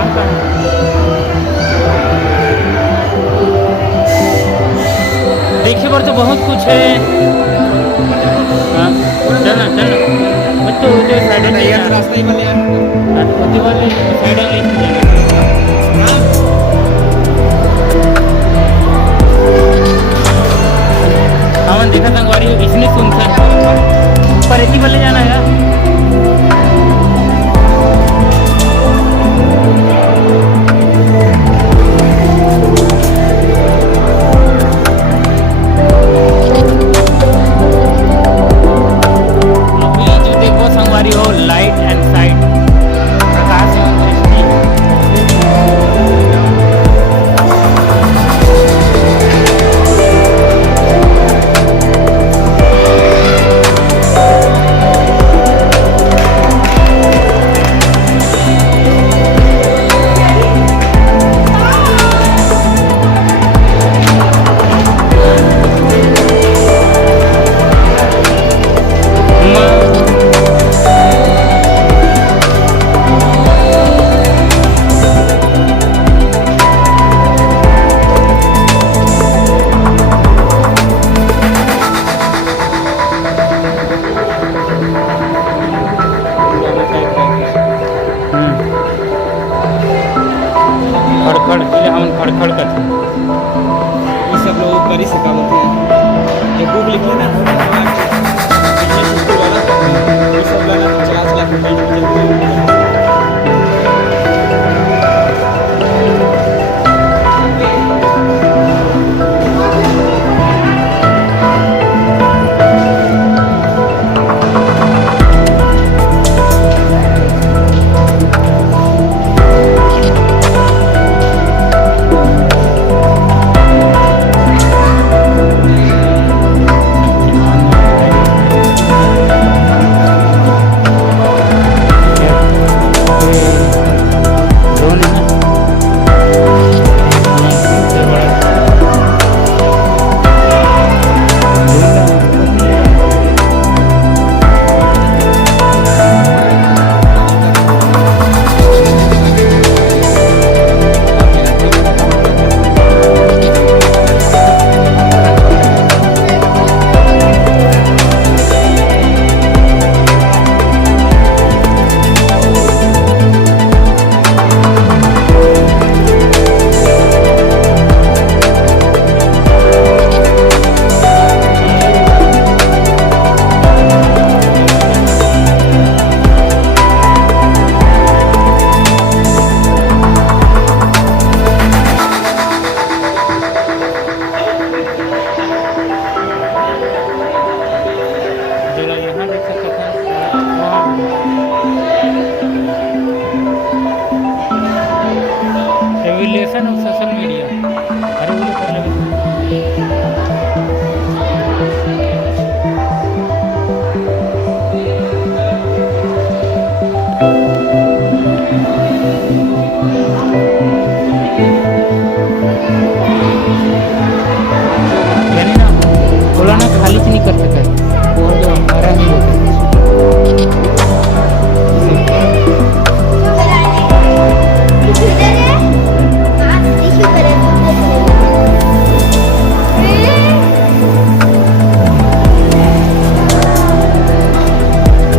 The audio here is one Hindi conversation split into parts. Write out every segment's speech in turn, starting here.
काम का है। देखिए पर तो बहुत कुछ है। हाँ चलना चलना तो साइड रास्ता ही बने होती वाले साइड हाँ देखा संगवारी इसने सुनता ऊपर इसी वाले जाना है। खड़खड़ हम खड़खड़ का थे ये सब लोग कर ही सका होते हैं ये बुक लिखे ना ये सब गाना चला चला के पेज में जल्दी रेवल्यूशन ऑफ सोशल मीडिया। अरे वो कर ले यानी ना बोला ना खाली से नहीं कर सकता और जो हमारा नहीं होता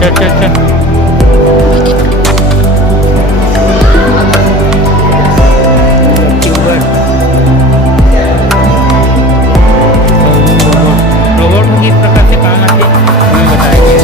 चल चल चल रोबोट किस प्रकार से काम आते हमें बताएंगे।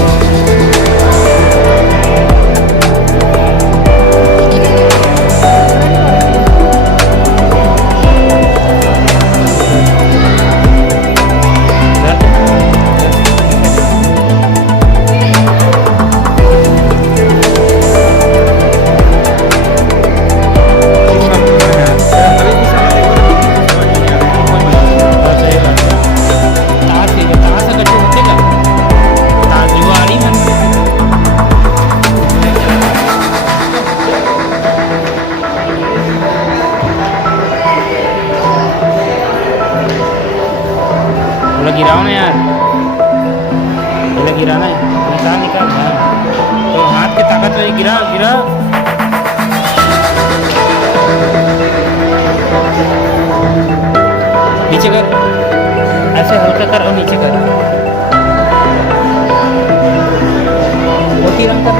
गिराओ ना यार, ये गिराना है, निकाल निकाल। तो हाथ की ताकत में गिरा गिरा। नीचे कर। ऐसे हल्का कर और नीचे कर। मोती रंग कर